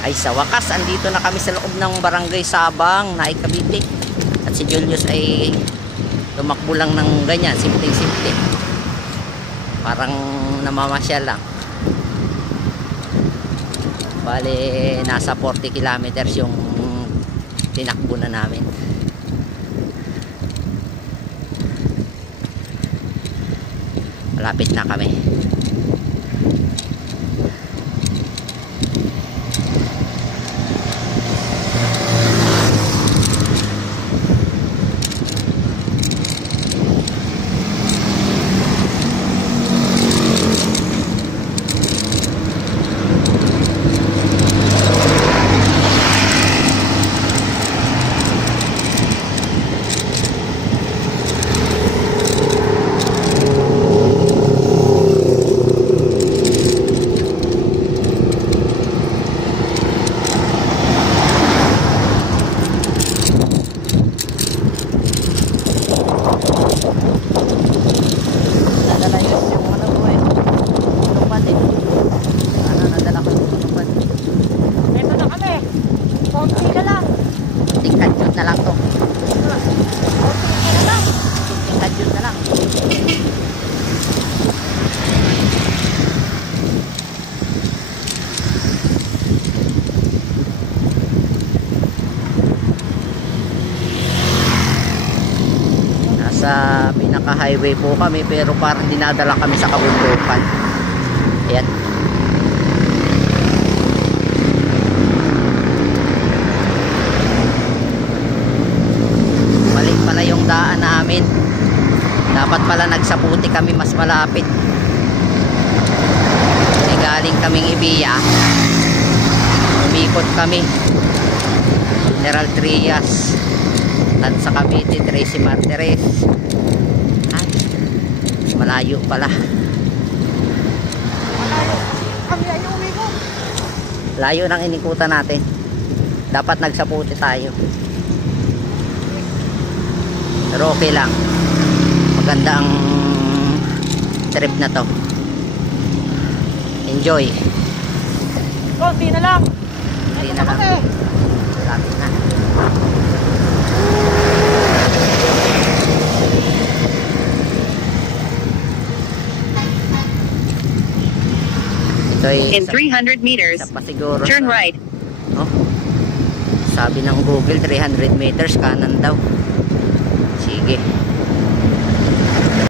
Ay sa wakas, andito na kami sa loob ng Barangay Sabang, Naik, Cavite. At si Julius ay tumakbo lang ng ganyan, simpleng-simple. Parang namamasyal lang. Bale, nasa 40 kilometers yung tinakbo na namin. Malapit na kami. Sa pinaka highway po kami, pero parang dinadala kami sa kabundukan. Ayan. Mali pala yung daan namin. Dapat pala nagsaputi kami, mas malapit. Kasi galing kaming Ibiya, umikot kami General Trias at sa Cavite, Tracy Martires. Ay, malayo pala. Layo ng inikutan natin. Dapat nagsaputi tayo. Pero okay lang. Maganda ang trip na to. Enjoy. Konti na lang. Konti na lang. Lapit na. In 300 meters, turn right. Oh, sabi ng Google 300 meters kanan daw. Sige.